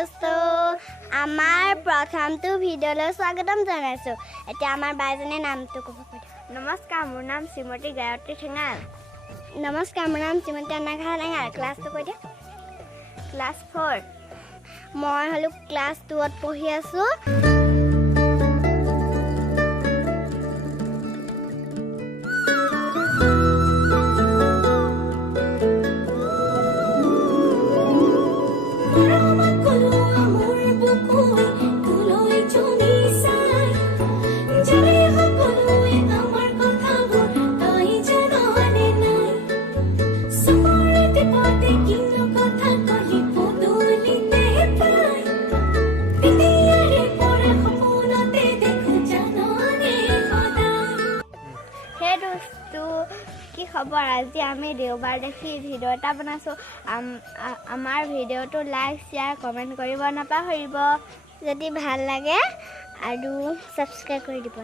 দোস্তো আমাৰ প্ৰথমটো ভিডিঅ'লৈ স্বাগতম জনাইছোঁ এতিয়া আমাৰ বাইজনীৰ নামটো ক'ব পাৰিব নমস্কাৰ মোৰ নাম শ্ৰীমতী গায়ত্ৰী ঠেঙাল নমস্কাৰ মোৰ নাম শ্ৰীমতী অনাঘা ঠেঙাল ক্লাছটো কৈ দিয়া ক্লাছ 4 মই হ'লোঁ ক্লাছ 2ত পঢ়ি আছোঁ কি খবৰ আজি আমি দেওবাৰ দেখি ভিডিঅ' এটা বনাইছোঁ আমাৰ ভিডিঅ'টো লাইক শ্বেয়াৰ কমেণ্ট কৰিব নাপাহৰিব যদি ভাল লাগে আৰু ছাবস্ক্ৰাইব কৰি দিব